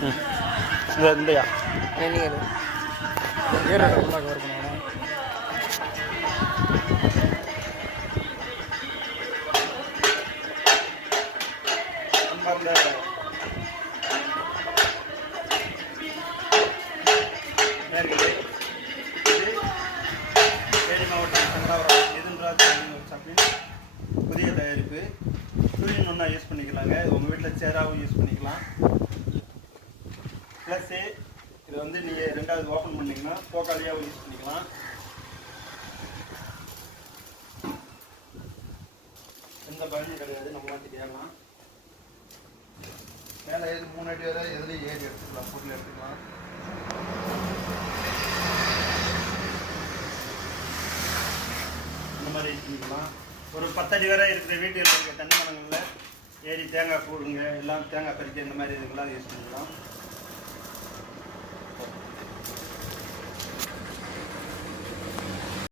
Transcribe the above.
India நீங்கள் ஏரோட ஃபுல்லாக cover பண்ணுவாங்க. நேர்களே, இது தேனி மாவட்டம் சங்கராபுரம் எதிர்ராஜ் புதிய தயாரிப்பு. டூயின் ஒன்றா யூஸ் பண்ணிக்கலாங்க. உங்கள் வீட்டில் சேராகவும் யூஸ் பண்ணிக்கலாம். ப்ளஸ்ஸு இதை வந்து நீங்கள் ரெண்டாவது ஓப்பன் பண்ணிங்கன்னா போக்காலியாகவும் யூஸ் பண்ணிக்கலாம். எந்த பயனும் கிடையாது. நம்ம மாற்றி ஏறலாம். மேலே எது 3 அடி வரை எதுலேயும் ஏறி எடுத்துக்கலாம், பொருள் எடுத்துக்கலாம். இந்த மாதிரி யூஸ் பண்ணிக்கலாம். ஒரு 10 அடி வரை இருக்கிற வீட்டில் இருக்கிற தென்னை மரங்களில் ஏறி தேங்காய் கூடுங்க, எல்லாம் தேங்காய் பறிக்க இந்த மாதிரி இதுக்கெல்லாம் யூஸ் பண்ணிக்கலாம்.